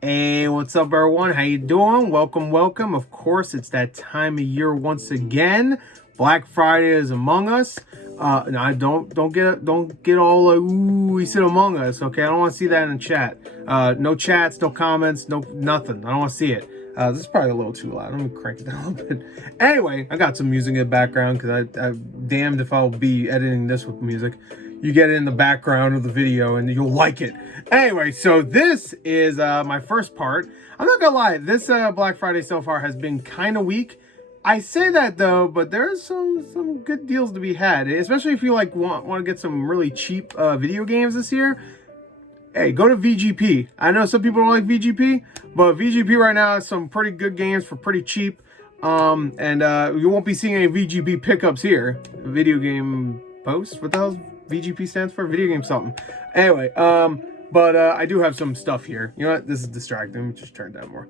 Hey, what's up, everyone? How you doing? Welcome. Of course, it's that time of year once again. Black Friday is among us. Now don't get all like, ooh, he said among us. Okay, I don't want to see that in the chat. No chats, no comments, no nothing. I don't want to see it. This is probably a little too loud. Let me crank it down a little bit. Anyway, I got some music in the background because I'm damned if I'll be editing this with music. You get it in the background of the video and you'll like it. Anyway, so this is my first part. I'm not gonna lie, this Black Friday so far has been kind of weak. I say that though, but there's some good deals to be had, especially if you like want to get some really cheap video games this year. Hey, go to VGP. I know some people don't like VGP, but VGP right now has some pretty good games for pretty cheap. And you won't be seeing any VGP pickups here. Video game post? What the hell's VGP stands for? Video game something. Anyway, but I do have some stuff here. You know what? This is distracting. Let me just turn it down more.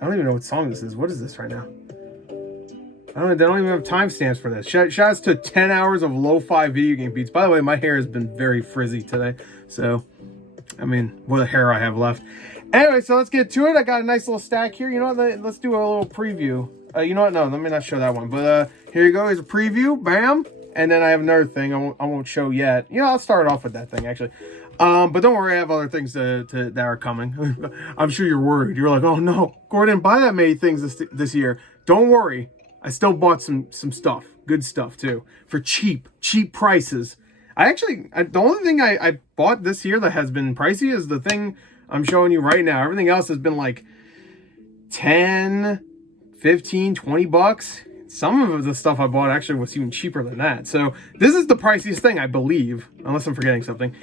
I don't even know what song this is. What is this right now? They don't even have timestamps for this. Shouts to 10 hours of lo-fi video game beats. By the way, my hair has been very frizzy today. So, I mean, what hair I have left. Anyway, so let's get to it. I got a nice little stack here. You know what? Let's do a little preview. You know what? No, let me not show that one. But here you go. Here's a preview. Bam. And then I have another thing I won't show yet. You know, I'll start off with that thing, actually. But don't worry, I have other things that are coming. I'm sure you're worried. You're like, oh no, Gordon, buy that many things this year. Don't worry. I still bought some stuff. Good stuff, too. For cheap prices. The only thing I bought this year that has been pricey is the thing I'm showing you right now. Everything else has been like 10, 15, 20 bucks. Some of the stuff I bought actually was even cheaper than that. So this is the priciest thing, I believe, unless I'm forgetting something.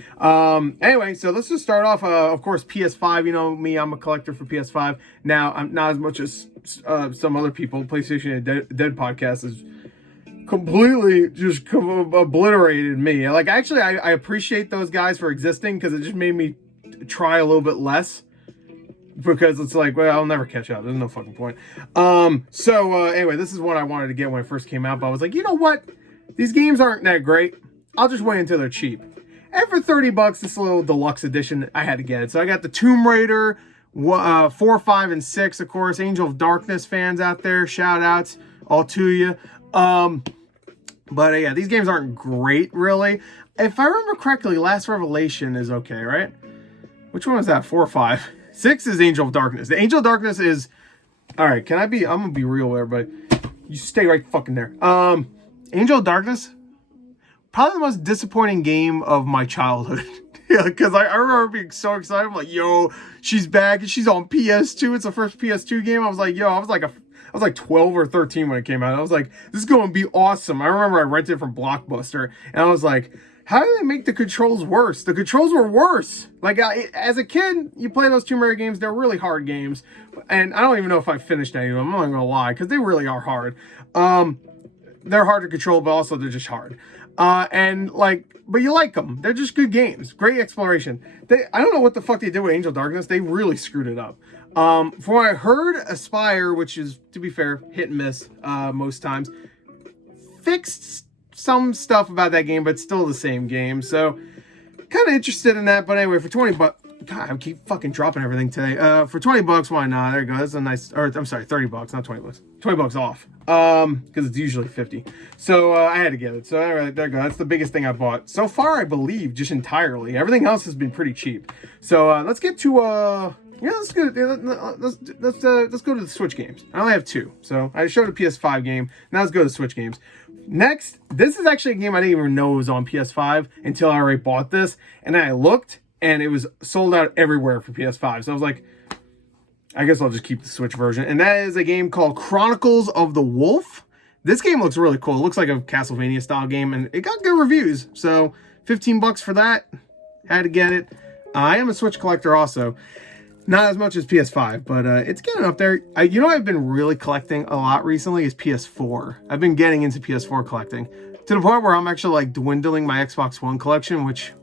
Anyway, so let's just start off. Of course, PS5. You know me, I'm a collector for PS5. Now, I'm not as much as some other people. PlayStation Dead podcast is completely just obliterated me. Like, actually, I appreciate those guys for existing because it just made me try a little bit less. Because it's like, well, I'll never catch up. There's no fucking point. Anyway, this is what I wanted to get when it first came out. But I was like, you know what? These games aren't that great. I'll just wait until they're cheap. And for 30 bucks, this little deluxe edition, I had to get it. So I got the Tomb Raider 4, 5, and 6, of course. Angel of Darkness fans out there, shout outs all to you. Yeah, these games aren't great, really. If I remember correctly, Last Revelation is okay, right? Which one was that? 4 or 5? 6 is Angel of Darkness. The Angel of Darkness is... Alright, I'm gonna be real with everybody. You stay right fucking there. Angel of Darkness, probably the most disappointing game of my childhood. Yeah, because I remember being so excited. I'm like, yo, she's back and she's on PS2. It's the first PS2 game. I was like, yo, I was like 12 or 13 when it came out. I was like, this is going to be awesome. I remember I rented it from Blockbuster and I was like, how do they make the controls worse? The controls were worse. Like, as a kid, you play those Tomb Raider games, they're really hard games. And I don't even know if I finished any of them. I'm not going to lie, because they really are hard. They're hard to control, but also they're just hard. But you like them. They're just good games. Great exploration. I don't know what the fuck they did with Angel Darkness. They really screwed it up. From what I heard, Aspire, which is, to be fair, hit and miss most times, fixed some stuff about that game, but still the same game. So, kind of interested in that. But anyway, for 20 bucks, God, I keep fucking dropping everything today. For 20 bucks, why not? There you go. That's a nice, or I'm sorry, 30 bucks, not 20 bucks. 20 bucks off. Because it's usually 50. So, I had to get it. So, anyway, there you go. That's the biggest thing I bought. So far, I believe, just entirely. Everything else has been pretty cheap. So, let's get to, let's go to the Switch games. I only have 2. So, I showed a PS5 game. Now let's go to the Switch games. Next, this is actually a game I didn't even know was on PS5 until I already bought this. And then I looked, and it was sold out everywhere for PS5. So I was like, I guess I'll just keep the Switch version. And that is a game called Chronicles of the Wolf. This game looks really cool. It looks like a Castlevania-style game, and it got good reviews. So 15 bucks for that. Had to get it. I am a Switch collector also. Not as much as PS5, but it's getting up there. You know what I've been really collecting a lot recently is PS4. I've been getting into PS4 collecting to the point where I'm actually like dwindling my Xbox One collection, which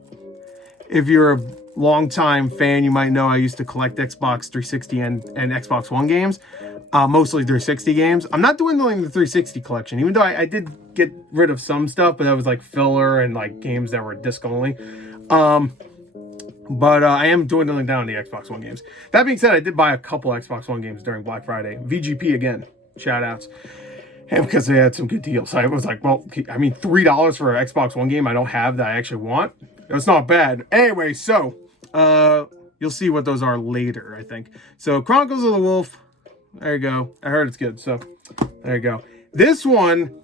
if you're a longtime fan, you might know I used to collect Xbox 360 and Xbox One games, mostly 360 games. I'm not dwindling the 360 collection, even though I did get rid of some stuff, but that was like filler and like games that were disc only. But I am dwindling down the Xbox One games. That being said, I did buy a couple Xbox One games during Black Friday. VGP again, shout outs. And because they had some good deals. I was like, well, I mean, $3 for an Xbox One game I don't have that I actually want. That's not bad. Anyway, so you'll see what those are later, I think. So Chronicles of the Wolf, there you go. I heard it's good, so there you go. This one,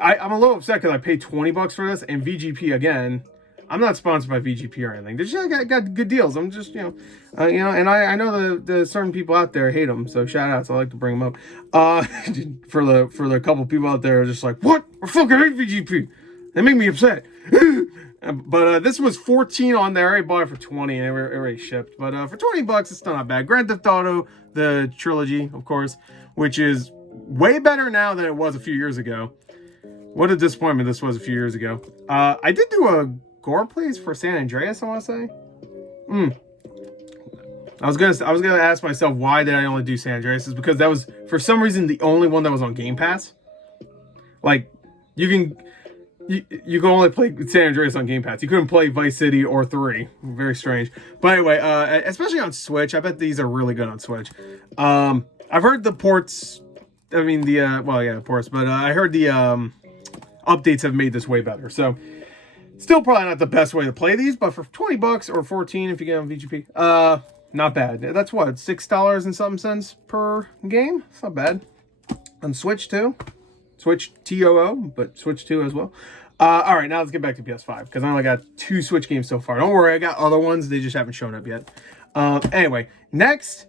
I'm a little upset because I paid $20 for this, and VGP again. I'm not sponsored by VGP or anything. They just got good deals. I'm just, and I know the certain people out there hate them. So shout outs. I like to bring them up. For the couple people out there just like, what? I fucking hate VGP. They make me upset. But this was 14 on there. I bought it for 20 and it already shipped. But for $20, it's still not bad. Grand Theft Auto, the trilogy, of course, which is way better now than it was a few years ago. What a disappointment this was a few years ago. I did do a Gore plays for San Andreas, I want to say. I was gonna ask myself why did I only do San Andreas? Is because that was for some reason the only one that was on Game Pass. Like you can only play San Andreas on Game Pass. You couldn't play Vice City or 3. Very strange. But anyway, especially on Switch, I bet these are really good on Switch. I've heard the ports. I mean the ports, but I heard the updates have made this way better. So. Still probably not the best way to play these, but for $20 or 14 if you get on VGP, not bad. That's what, $6 and something cents per game? It's not bad. On Switch too. Switch TOO, but Switch 2 as well. All right, now let's get back to PS5 because I only got 2 Switch games so far. Don't worry, I got other ones. They just haven't shown up yet. Anyway, next,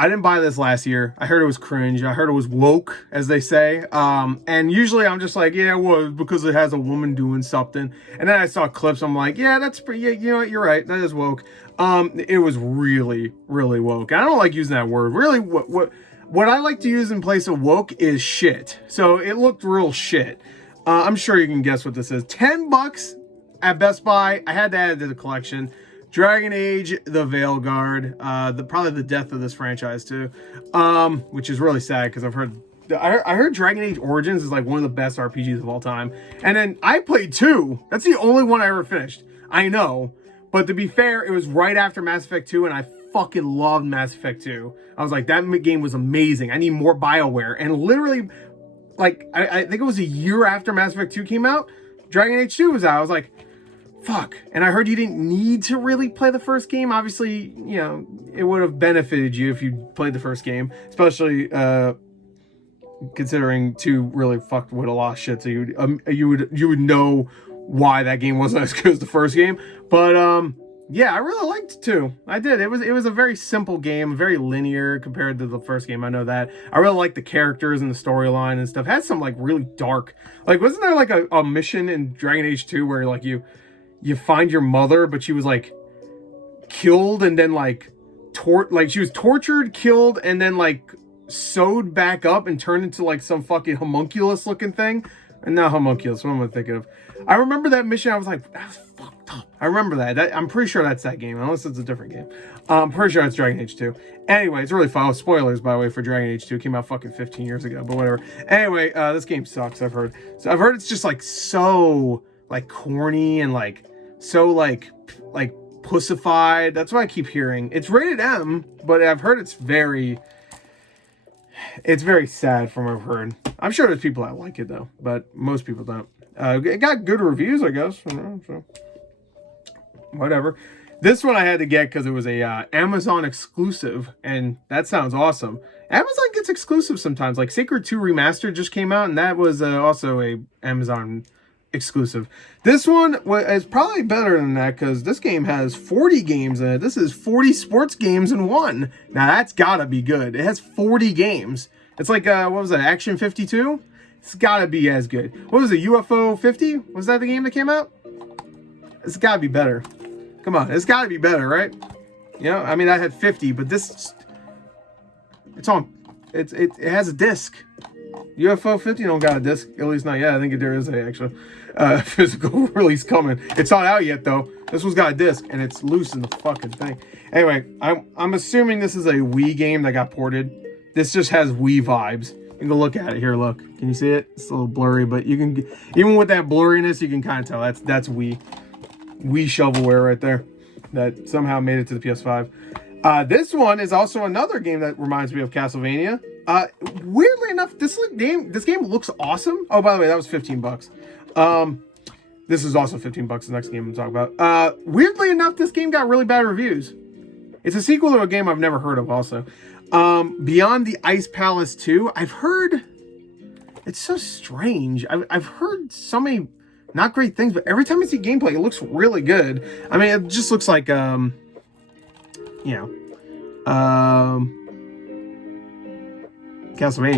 I didn't buy this last year. I heard it was cringe. I heard it was woke, as they say. And usually I'm just like, yeah, well, because it has a woman doing something. And then I saw clips. I'm like, yeah, that's pretty, yeah, you know what? You're right. That is woke. It was really, really woke. I don't like using that word. Really, what I like to use in place of woke is shit. So it looked real shit. I'm sure you can guess what this is. $10 at Best Buy. I had to add it to the collection. Dragon Age, the Veilguard, probably the death of this franchise too, which is really sad because I heard Dragon Age Origins is like one of the best RPGs of all time, and then I played 2. That's the only one I ever finished. I know, but to be fair, it was right after Mass Effect 2, and I fucking loved Mass Effect 2. I was like, that game was amazing. I need more BioWare, and literally, like I think it was a year after Mass Effect 2 came out, Dragon Age 2 was out. I was like. Fuck. And I heard you didn't need to really play the first game. Obviously, it would have benefited you if you played the first game, especially considering 2 really fucked with a lot of shit. So you would know why that game wasn't as good as the first game. But yeah, I really liked 2. I did. It was a very simple game, very linear compared to the first game. I know that. I really liked the characters and the storyline and stuff. It had some like really dark. Like wasn't there like a mission in Dragon Age 2 where like you find your mother, but she was like killed and then like she was tortured, killed, and then like sewed back up and turned into like some fucking homunculus looking thing. And not homunculus, what am I thinking of? I remember that mission. I was like, that's fucked up. I remember that. I'm pretty sure that's that game, unless it's a different game. I'm pretty sure it's Dragon Age 2. Anyway, it's really fun. Spoilers, by the way, for Dragon Age 2. It came out fucking 15 years ago, but whatever. Anyway, this game sucks, I've heard. So I've heard it's just like so like corny and like so like pussified. That's what I keep hearing. It's rated M, but I've heard it's very sad from what I've heard. I'm sure there's people that like it though, but most people don't. It got good reviews, I guess. So whatever. This one I had to get because it was a Amazon exclusive, and that sounds awesome. Amazon gets exclusive sometimes. Like Sacred 2 Remastered just came out, and that was also a Amazon exclusive. This one is probably better than that because this game has 40 games in it. This is 40 sports games in one. Now that's gotta be good. It has 40 games. It's like what was it, Action 52? It's gotta be as good. What was it, UFO 50? Was that the game that came out? It's gotta be better. Come on, it's gotta be better, right? I mean, I had 50, but this it has a disc. UFO 50 don't got a disc, at least not yet. I think there is a actual physical release coming. It's not out yet though. This one's got a disc and it's loose in the fucking thing. Anyway, I'm assuming this is a Wii game that got ported. This just has Wii vibes. You can go look at it here. Look, can you see it? It's a little blurry, but you can, even with that blurriness, you can kind of tell that's Wii. Wii shovelware right there that somehow made it to the PS5. This one is also another game that reminds me of Castlevania. Weirdly enough, this game looks awesome. Oh, by the way, that was 15 bucks. This is also 15 bucks, the next game I'm talking about. Weirdly enough, this game got really bad reviews. It's a sequel to a game I've never heard of also. Beyond the Ice Palace 2, I've heard... It's so strange. I've heard so many not great things, but every time I see gameplay, it looks really good. I mean, it just looks like, Castlevania,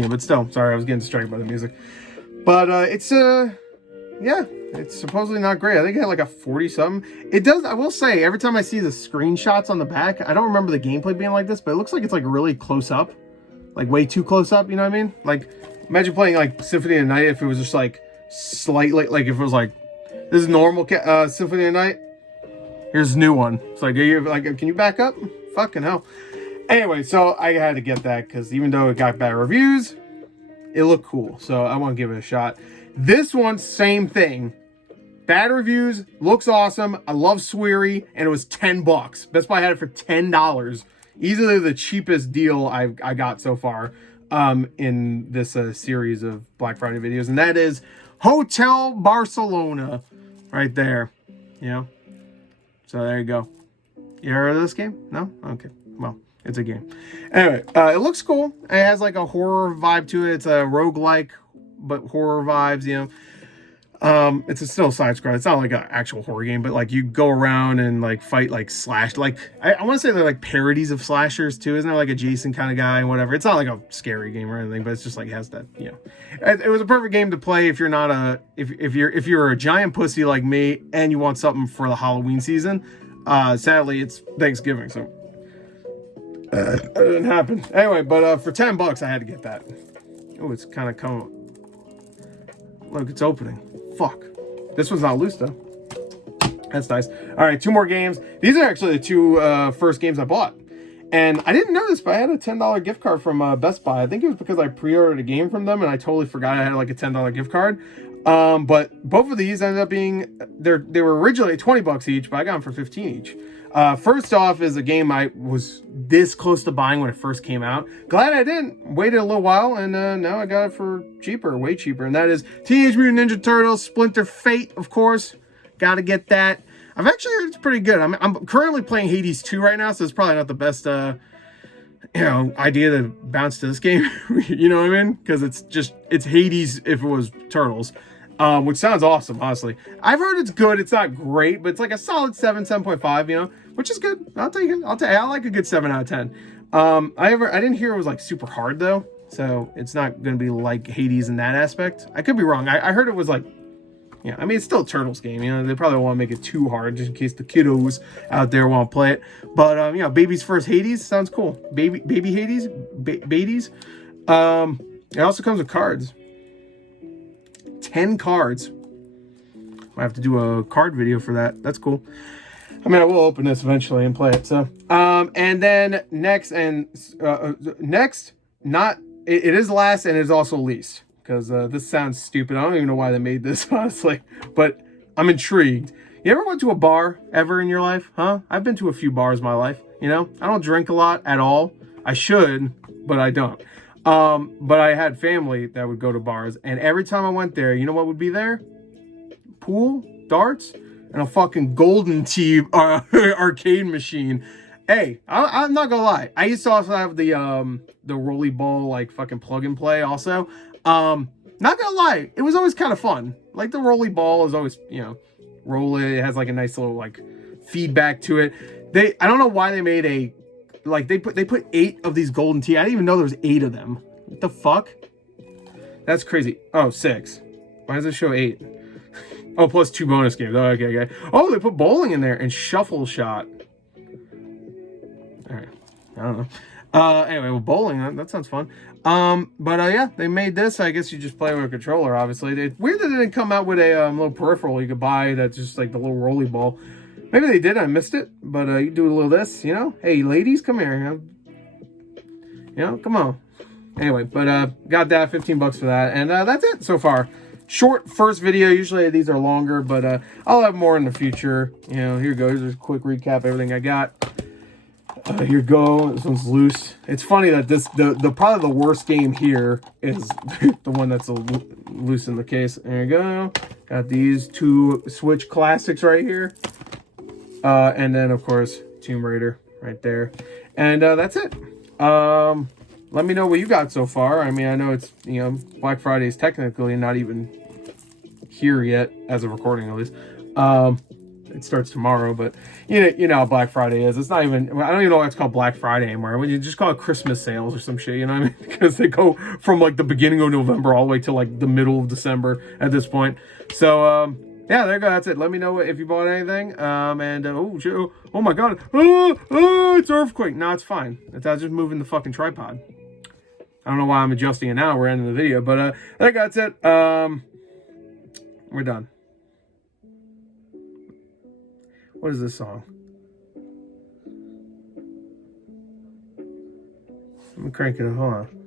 but still, sorry, I was getting distracted by the music. But it's yeah, it's supposedly not great. I think it had like a 40-something. It does, I will say, every time I see the screenshots on the back, I don't remember the gameplay being like this, but it looks like it's like really close up. Like way too close up, you know what I mean? Like, imagine playing like Symphony of the Night if it was just like slightly, like if it was like, this is normal Symphony of the Night. Here's a new one. It's like, can you back up? Fucking hell. Anyway, so I had to get that because even though it got bad reviews, it looked cool. So I want to give it a shot. This one, same thing. Bad reviews, looks awesome. I love Sweary, and it was 10 bucks. Best Buy had it for $10. Easily the cheapest deal I got so far in this series of Black Friday videos. And that is Hotel Barcelona right there. You know? So there you go. You heard of this game? No? Okay. Well, it's a game. Anyway, it looks cool. It has like a horror vibe to it. It's a roguelike, but horror vibes, you know. It's still side scroll. It's not like an actual horror game, but like you go around and like fight like slash. Like I want to say they're like parodies of slashers too. Isn't there like a Jason kind of guy and whatever? It's not like a scary game or anything, but it's just like it has that, you know. It was a perfect game to play if you're not a if you're a giant pussy like me and you want something for the Halloween season. Sadly, it's Thanksgiving, so it didn't happen. Anyway, but for 10 bucks, I had to get that. Oh, it's kind of coming. Look, it's opening. Fuck. This one's not loose, though. That's nice. All right, 2 more games. These are actually the 2 first games I bought. And I didn't know this, but I had a $10 gift card from Best Buy. I think it was because I pre-ordered a game from them, and I totally forgot I had like a $10 gift card. But both of these ended up being, they were originally 20 bucks each, but I got them for 15 each. First off is a game I was this close to buying when it first came out. Glad I didn't. Waited a little while, and now I got it for cheaper, way cheaper. And that is Teenage Mutant Ninja Turtles Splinter Fate, of course. Gotta get that. I've actually heard it's pretty good. I'm currently playing Hades 2 right now, so it's probably not the best, idea to bounce to this game. You know what I mean? Because it's Hades if it was Turtles. Which sounds awesome, honestly. I've heard it's good. It's not great, but it's like a solid 7.5, you know, which is good. I'll tell you, I like a good 7 out of 10. I didn't hear it was like super hard though, so it's not going to be like Hades in that aspect. I could be wrong. I heard it was like, yeah, I mean, it's still a Turtles game, you know, they probably don't want to make it too hard just in case the kiddos out there want to play it. But, you know, baby's first Hades sounds cool. Baby Hades, Badies. It also comes with cards. 10 cards. I have to do a card video for that. That's cool. I mean, I will open this eventually and play it. So, and then next, it is last and it is also least because this sounds stupid. I don't even know why they made this, honestly, but I'm intrigued. You ever went to a bar ever in your life? Huh? I've been to a few bars in my life. You know, I don't drink a lot at all. I should, but I don't. But I had family that would go to bars, and every time I went there, you know what would be there? Pool, darts, and a fucking golden tee arcade machine. Hey, I'm not gonna lie. I used to also have the rolly ball, like fucking plug and play also. Not gonna lie, it was always kind of fun. Like the rolly ball is always, you know, roll it. It has like a nice little like feedback to it. I don't know why they made like they put 8 of these golden tee. I didn't even know there was 8 of them. What the fuck? That's crazy. Oh, 6. Why does it show 8? Oh, plus 2 bonus games. Oh, okay. Oh, they put bowling in there and shuffle shot. All right. I don't know. Anyway, well, bowling, that sounds fun. Yeah, they made this. I guess you just play with a controller, obviously. Weird that they didn't come out with a little peripheral you could buy that's just like the little rolly ball. Maybe they did, I missed it, but you do a little this, you know? Hey, ladies, come here. You know, come on. Anyway, but got that, 15 bucks for that, and that's it so far. short first video. Usually these are longer, but I'll have more in the future. You know, here goes. Just a quick recap, everything I got. Here you go. This one's loose. It's funny that the probably the worst game here is the one that's loose in the case. There you go. Got these two Switch classics right here. And then, of course, Tomb Raider right there. And that's it. Let me know what you got so far. I mean, I know it's, you know, Black Friday is technically not even here yet, as of recording at least. It starts tomorrow, but you know how Black Friday is. It's not even, I don't even know why it's called Black Friday anymore. When you just call it Christmas sales or some shit, you know what I mean? Because they go from like the beginning of November all the way to like the middle of December at this point. So, yeah, there you go. That's it. Let me know if you bought anything. And oh my god, it's an earthquake. No, it's fine. I was just moving the fucking tripod. I don't know why I'm adjusting it now. We're ending the video, but there you go. That's it. We're done. What is this song? Let me crank it up. Hold on.